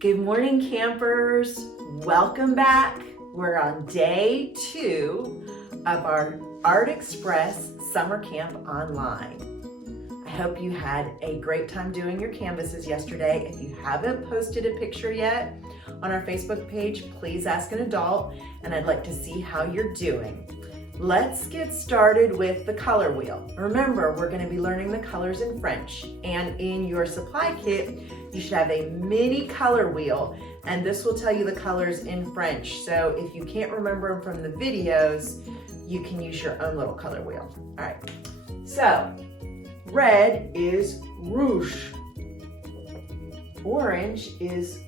Good morning, campers. Welcome back. We're on day 2 of our Art Express Summer Camp Online. I hope you had a great time doing your canvases yesterday. If you haven't posted a picture yet on our Facebook page, please ask an adult, and I'd like to see how you're doing. Let's get started with the color wheel. Remember, we're going to be learning the colors in French, and in your supply kit, you should have a mini color wheel, and this will tell you the colors in French. So if you can't remember them from the videos, you can use your own little color wheel. All right, so red is rouge. Orange is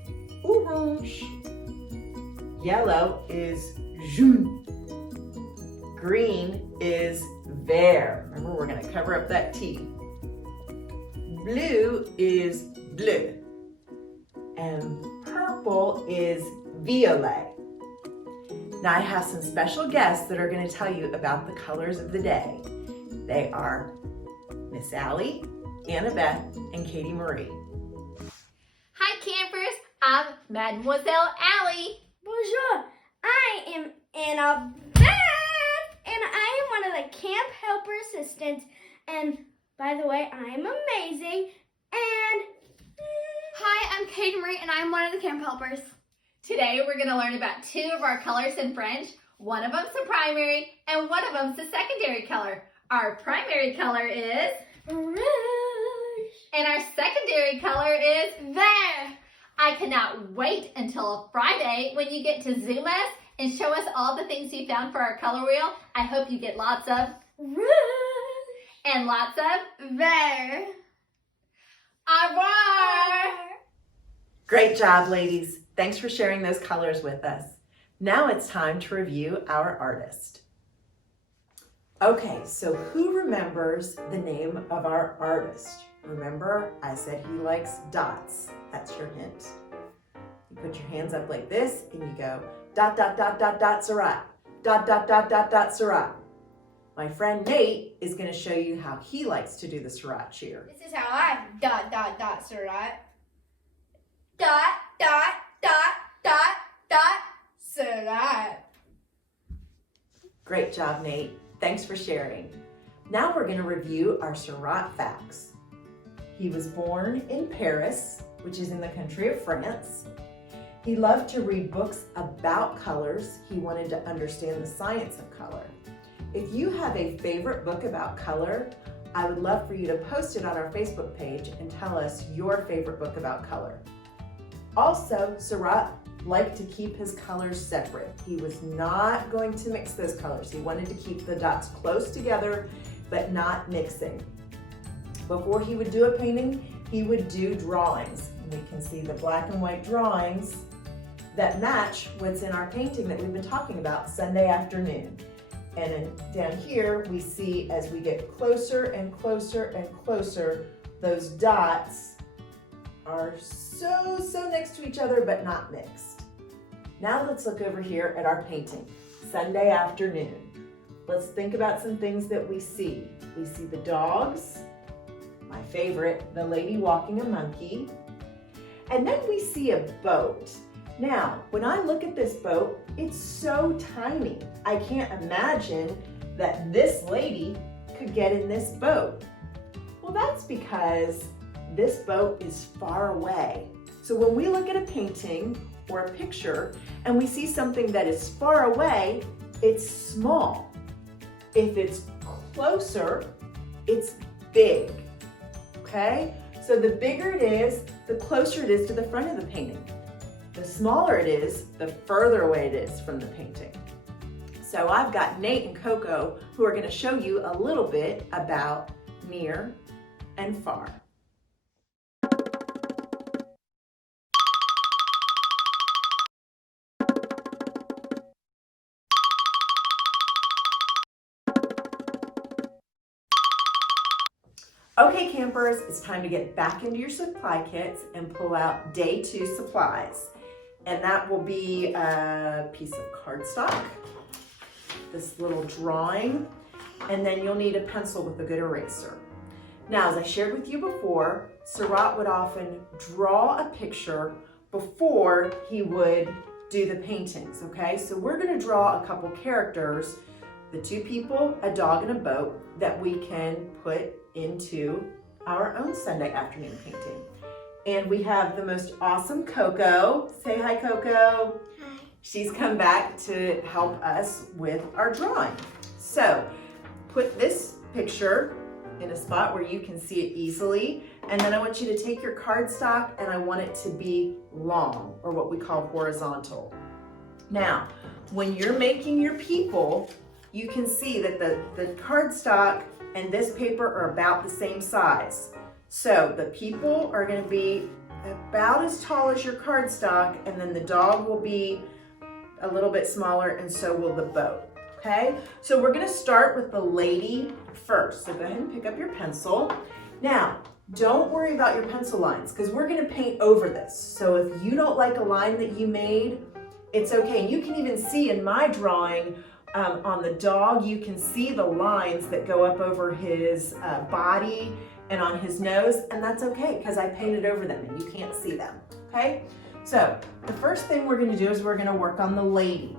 orange. Yellow is jaune. Green is vert. Remember, we're going to cover up that T. Blue is bleu. And purple is violet. Now I have some special guests that are going to tell you about the colors of the day. They are Miss Allie, Annabeth, and Katie Marie. Hi campers, I'm Mademoiselle Allie. Bonjour, I am Annabeth, and I am one of the camp helper assistants, and by the way, I am amazing, and Hi, I'm Katie Marie, and I'm one of the camp helpers. Today we're going to learn about 2 of our colors in French. One of them's the primary, and one of them's the secondary color. Our primary color is rouge, and our secondary color is vert. I cannot wait until Friday when you get to Zoom us and show us all the things you found for our color wheel. I hope you get lots of Rouge and lots of vert. au revoir. Great job, ladies. Thanks for sharing those colors with us. Now it's time to review our artist. Okay, so who remembers the name of our artist? Remember, I said he likes dots. That's your hint. You put your hands up like this and you go dot, dot, dot, dot, dot, Seurat. Dot, dot, dot, dot, dot, Seurat. My friend Nate is going to show you how he likes to do the Seurat cheer. This is how I Seurat. Dot, Seurat. Great job, Nate. Thanks for sharing. Now we're going to review our Seurat facts. He was born in Paris, which is in the country of France. He loved to read books about colors. He wanted to understand the science of color. If you have a favorite book about color, I would love for you to post it on our Facebook page and tell us your favorite book about color. Also, Seurat liked to keep his colors separate. He was not going to mix those colors. He wanted to keep the dots close together, but not mixing. Before he would do a painting, he would do drawings. We can see the black and white drawings that match what's in our painting that we've been talking about Sunday afternoon. And then down here, we see as we get closer and closer and closer, those dots are so next to each other, but not mixed. Now let's look over here at our painting, Sunday afternoon. Let's think about some things that we see. We see the dogs, my favorite, the lady walking a monkey, and then we see a boat. Now, when I look at this boat, it's so tiny. I can't imagine that this lady could get in this boat. Well, that's because this boat is far away. So when we look at a painting or a picture and we see something that is far away, it's small. If it's closer, it's big, okay? So the bigger it is, the closer it is to the front of the painting. The smaller it is, the further away it is from the painting. So I've got Nate and Coco who are going to show you a little bit about near and far. Okay, campers, it's time to get back into your supply kits and pull out day 2 supplies. And that will be a piece of cardstock, this little drawing, and then you'll need a pencil with a good eraser. Now, as I shared with you before, Seurat would often draw a picture before he would do the paintings, okay? So we're gonna draw a couple characters, the two people, a dog, and a boat that we can put into our own Sunday afternoon painting. And we have the most awesome Coco. Say hi, Coco. Hi. She's come back to help us with our drawing. So put this picture in a spot where you can see it easily. And then I want you to take your cardstock and I want it to be long, or what we call horizontal. Now, when you're making your people, you can see that the cardstock and this paper are about the same size. So the people are going to be about as tall as your cardstock, and then the dog will be a little bit smaller, and so will the boat. Okay, so we're going to start with the lady first. So go ahead and pick up your pencil. Now, don't worry about your pencil lines because we're going to paint over this. So if you don't like a line that you made, it's okay. And you can even see in my drawing on the dog, you can see the lines that go up over his body and on his nose, and that's okay because I painted over them and you can't see them, okay? So the first thing we're gonna do is we're gonna work on the lady.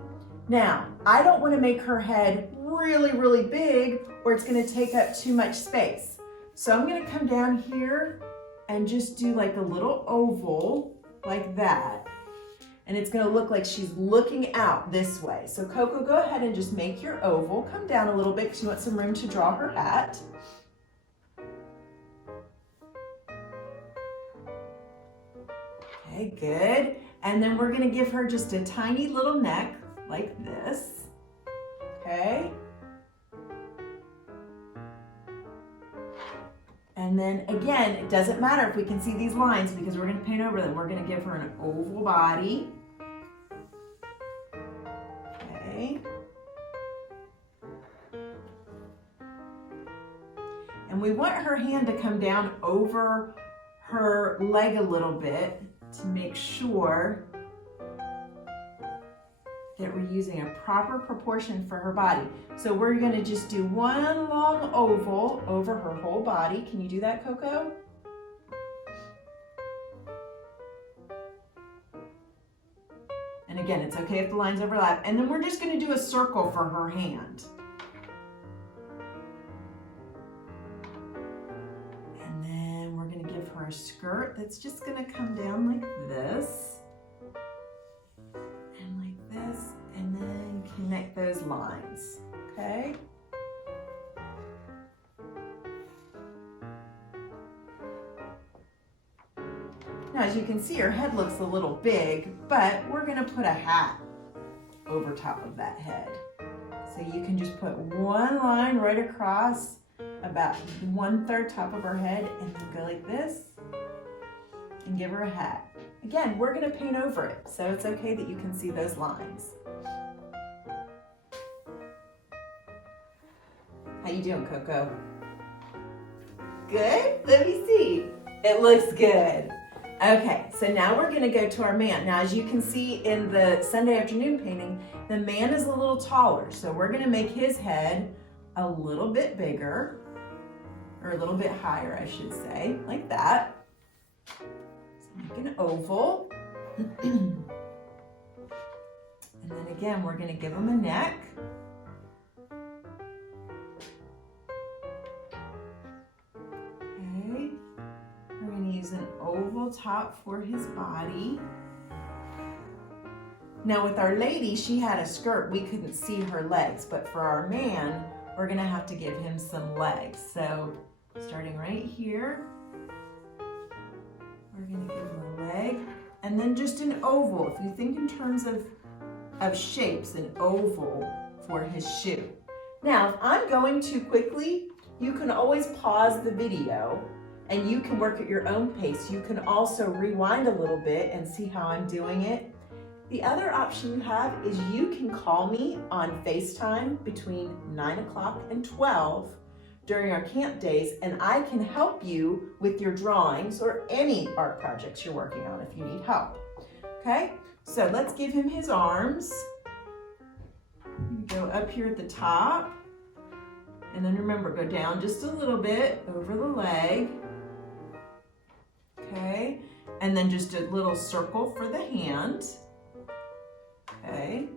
Now, I don't wanna make her head really, really big or it's gonna take up too much space. So I'm gonna come down here and just do like a little oval like that. And it's gonna look like she's looking out this way. So Coco, go ahead and just make your oval. Come down a little bit because you want some room to draw her hat. Okay, good. And then we're gonna give her just a tiny little neck like this, okay? And then again, it doesn't matter if we can see these lines because we're gonna paint over them. We're gonna give her an oval body. Okay. And we want her hand to come down over her leg a little bit to make sure that we're using a proper proportion for her body. So we're gonna just do one long oval over her whole body. Can you do that, Coco? And again, it's okay if the lines overlap. And then we're just gonna do a circle for her hand. And then we're gonna give her a skirt that's just gonna come down like this. And like this, and then connect those lines, okay? Now, as you can see, her head looks a little big, but we're gonna put a hat over top of that head. So you can just put one line right across about 1/3 top of her head and then go like this and give her a hat. Again, we're gonna paint over it, so it's okay that you can see those lines. How you doing, Coco? Good? Let me see. It looks good. Okay, so now we're gonna go to our man. Now, as you can see in the Sunday afternoon painting, the man is a little taller, so we're gonna make his head a little bit bigger, or a little bit higher, I should say, like that. Make an oval. And then again, we're gonna give him a neck. Okay. We're gonna use an oval top for his body. Now with our lady, she had a skirt. We couldn't see her legs, but for our man, we're gonna have to give him some legs. So starting right here, we're gonna give him a leg, and then just an oval. If you think in terms of shapes, an oval for his shoe. Now, if I'm going too quickly, you can always pause the video and you can work at your own pace. You can also rewind a little bit and see how I'm doing it. The other option you have is you can call me on FaceTime between 9 o'clock and 12 during our camp days, and I can help you with your drawings or any art projects you're working on if you need help. Okay, so let's give him his arms. Go up here at the top, and then remember, go down just a little bit over the leg. Okay, and then just a little circle for the hand. Okay.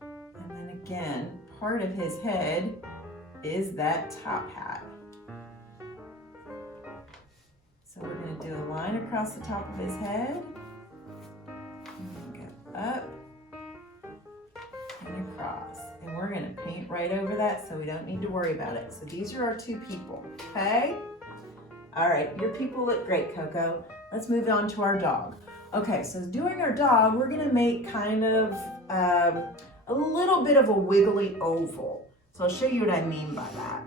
And then again, part of his head is that top hat. So we're going to do a line across the top of his head. And go up and across. And we're going to paint right over that so we don't need to worry about it. So these are our two people, okay? All right, your people look great, Coco. Let's move on to our dog. Okay, so doing our dog, we're gonna make kind of a little bit of a wiggly oval. So I'll show you what I mean by that.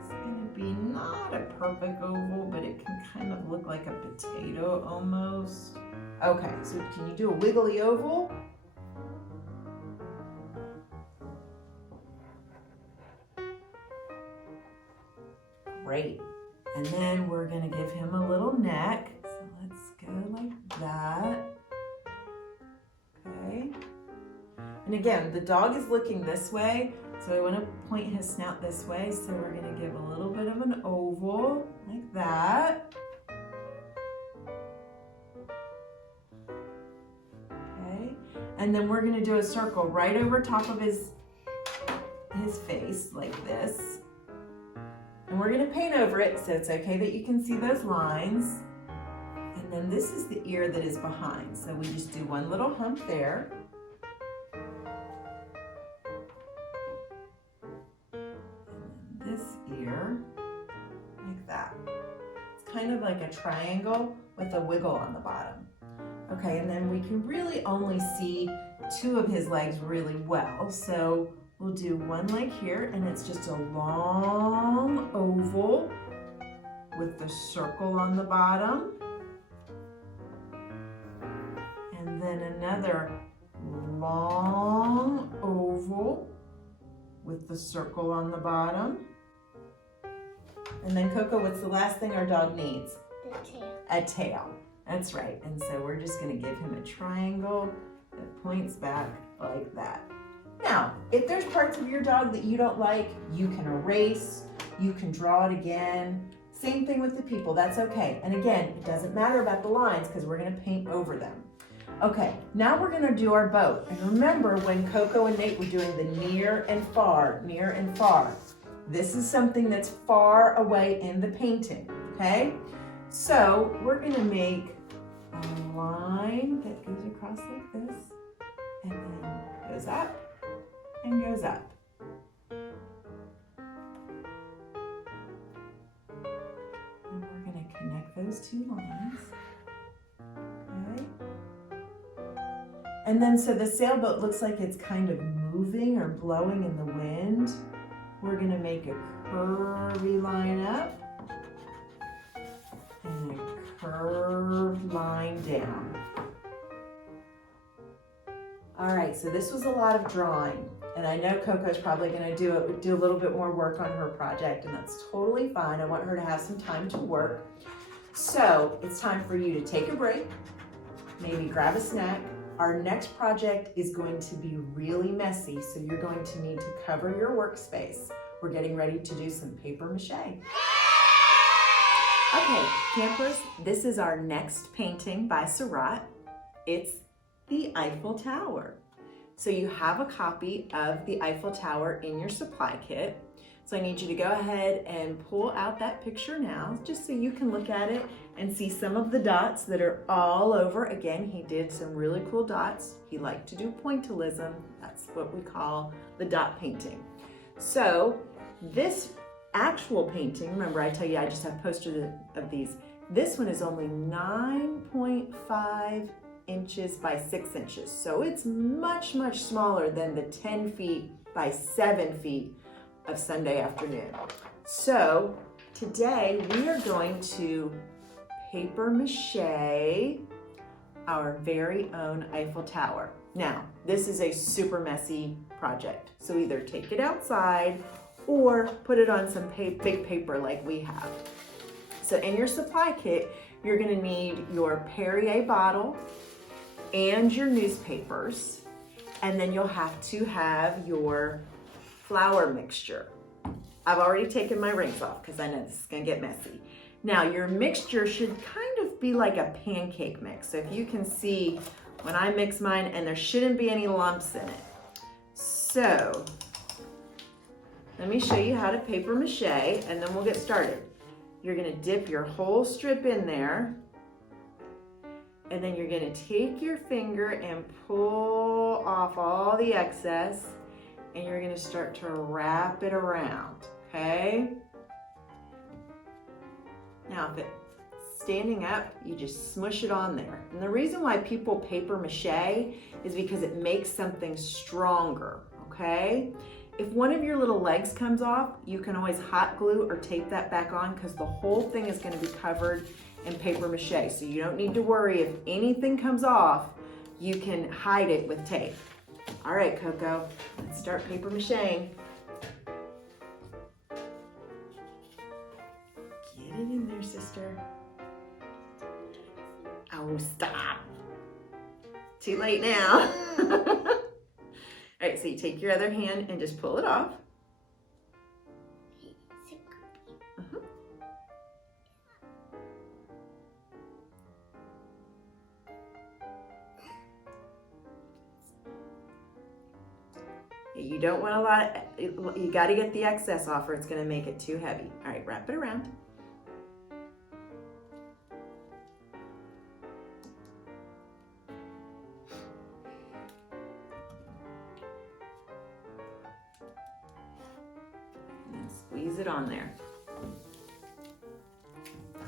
It's gonna be not a perfect oval, but it can kind of look like a potato almost. Okay, so can you do a wiggly oval? Great. And then we're gonna give him a little neck. So let's go like that. Okay. And again, the dog is looking this way, so I wanna point his snout this way. So we're gonna give a little bit of an oval like that. Okay. And then we're gonna do a circle right over top of his face like this. And we're gonna paint over it, so it's okay that you can see those lines. And then this is the ear that is behind. So we just do one little hump there. And then this ear, like that. It's kind of like a triangle with a wiggle on the bottom. Okay, and then we can really only see two of his legs really well. So we'll do one leg here, and it's just a long oval with the circle on the bottom. And then another long oval with the circle on the bottom. And then Coco, what's the last thing our dog needs? The tail. A tail. That's right. And so we're just gonna give him a triangle that points back like that. Now, if there's parts of your dog that you don't like, you can erase, you can draw it again. Same thing with the people, that's okay. And again, it doesn't matter about the lines because we're gonna paint over them. Okay, now we're gonna do our boat. And remember when Coco and Nate were doing the near and far, near and far. This is something that's far away in the painting, okay? So we're gonna make a line that goes across like this and then goes up and goes up. And we're going to connect those two lines. Okay. And then so the sailboat looks like it's kind of moving or blowing in the wind. We're going to make a curvy line up and a curved line down. All right, so this was a lot of drawing. And I know Coco's probably gonna do a little bit more work on her project, and that's totally fine. I want her to have some time to work. So it's time for you to take a break, maybe grab a snack. Our next project is going to be really messy, so you're going to need to cover your workspace. We're getting ready to do some paper mache. Okay, campers, this is our next painting by Surratt. It's the Eiffel Tower. So you have a copy of the Eiffel Tower in your supply kit. So I need you to go ahead and pull out that picture now, just so you can look at it and see some of the dots that are all over. Again, he did some really cool dots. He liked to do pointillism. That's what we call the dot painting. So this actual painting, remember I tell you I just have posters of these. This one is only 9.5 inches by 6 inches. So it's much, much smaller than the 10 feet by 7 feet of Sunday afternoon. So today we are going to paper mache our very own Eiffel Tower. Now, this is a super messy project. So either take it outside or put it on some big paper like we have. So in your supply kit, you're gonna need your Perrier bottle and your newspapers, and then you'll have to have your flour mixture. I've already taken my rings off because I know this is gonna get messy. Now your mixture should kind of be like a pancake mix. So if you can see when I mix mine, and there shouldn't be any lumps in it. So let me show you how to paper mache, and then we'll get started. You're gonna dip your whole strip in there, and then you're gonna take your finger and pull off all the excess, and you're gonna start to wrap it around, okay? Now if it's standing up, you just smush it on there. And the reason why people paper mache is because it makes something stronger, okay? If one of your little legs comes off, you can always hot glue or tape that back on, because the whole thing is gonna be covered in paper mache. So you don't need to worry if anything comes off, you can hide it with tape. All right, Coco, let's start paper macheing. Get it in there, sister. Oh, stop. Too late now. All right, so you take your other hand and just pull it off. Uh-huh. You don't want a lot, you got to get the excess off or it's going to make it too heavy. All right, wrap it around. And squeeze it on there.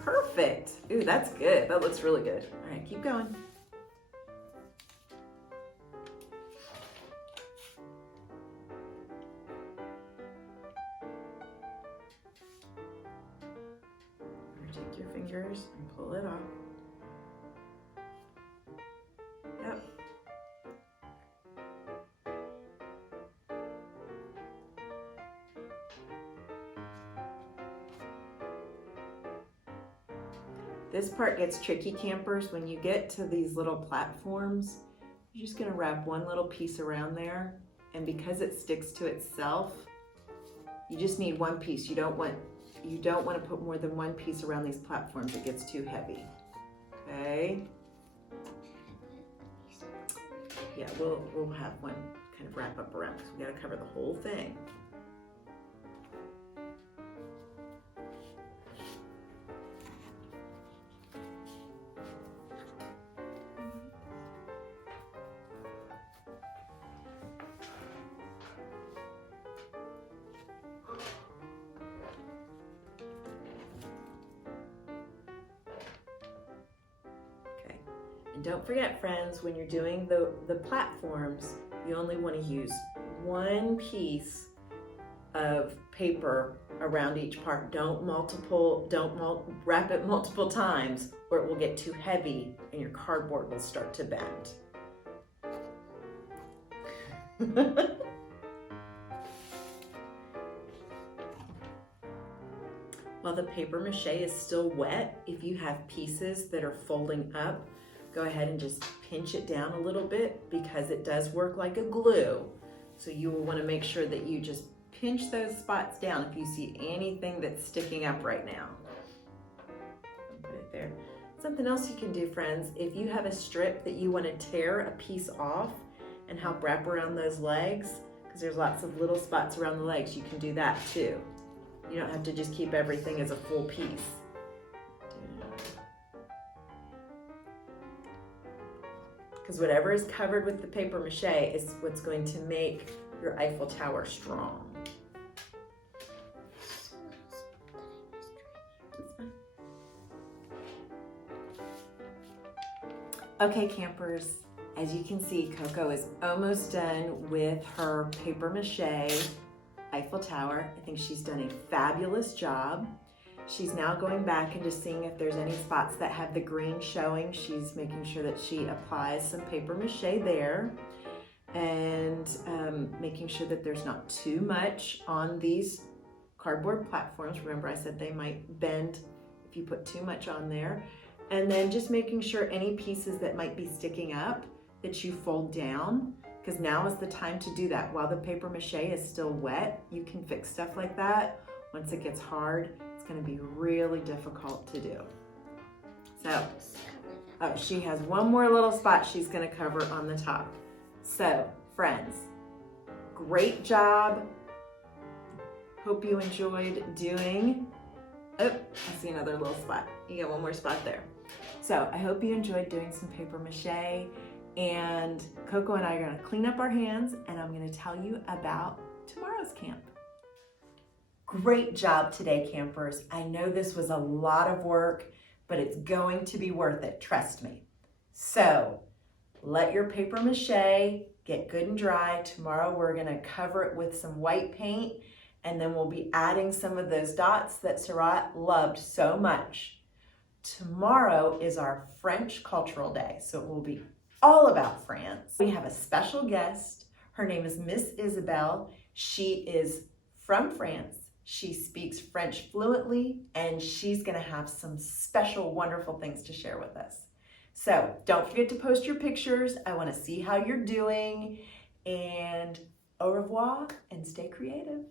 Perfect. Ooh, that's good. That looks really good. All right, keep going. Take your fingers and pull it off. Yep. This part gets tricky, campers. When you get to these little platforms, you're just gonna wrap one little piece around there, and because it sticks to itself, you just need one piece. You don't want to put more than one piece around these platforms. It gets too heavy. Okay. Yeah, we'll have one kind of wrap up around, because we got to cover the whole thing. And don't forget, friends, when you're doing the platforms, you only want to use one piece of paper around each part. Don't wrap it multiple times, or it will get too heavy and your cardboard will start to bend. While the paper mache is still wet, if you have pieces that are folding up, go ahead and just pinch it down a little bit, because it does work like a glue. So you will want to make sure that you just pinch those spots down if you see anything that's sticking up right now. Put it there. Something else you can do, friends, if you have a strip that you want to tear a piece off and help wrap around those legs, because there's lots of little spots around the legs, you can do that too. You don't have to just keep everything as a full piece. Because whatever is covered with the paper mache is what's going to make your Eiffel Tower strong. Okay, campers, as you can see, Coco is almost done with her paper mache Eiffel Tower. I think she's done a fabulous job. She's now going back and just seeing if there's any spots that have the green showing. She's making sure that she applies some paper mache there, and making sure that there's not too much on these cardboard platforms. Remember, I said they might bend if you put too much on there. And then just making sure any pieces that might be sticking up that you fold down, because now is the time to do that. While the paper mache is still wet, you can fix stuff like that. Once it gets hard, it's going to be really difficult to do. So, oh, she has one more little spot she's going to cover on the top. So, friends, great job. Hope you enjoyed doing, oh, I see another little spot. You got one more spot there. So I hope you enjoyed doing some paper mache, and Coco and I are going to clean up our hands, and I'm going to tell you about tomorrow's camp. Great job today, campers. I know this was a lot of work, but it's going to be worth it, trust me. So let your paper mache get good and dry. Tomorrow we're going to cover it with some white paint, and then we'll be adding some of those dots that Sarat loved so much. Tomorrow is our French Cultural Day, so it will be all about France. We have a special guest. Her name is Miss Isabel. She is from France. She speaks French fluently, and she's gonna have some special, wonderful things to share with us. So don't forget to post your pictures. I wanna see how you're doing, and au revoir, and stay creative.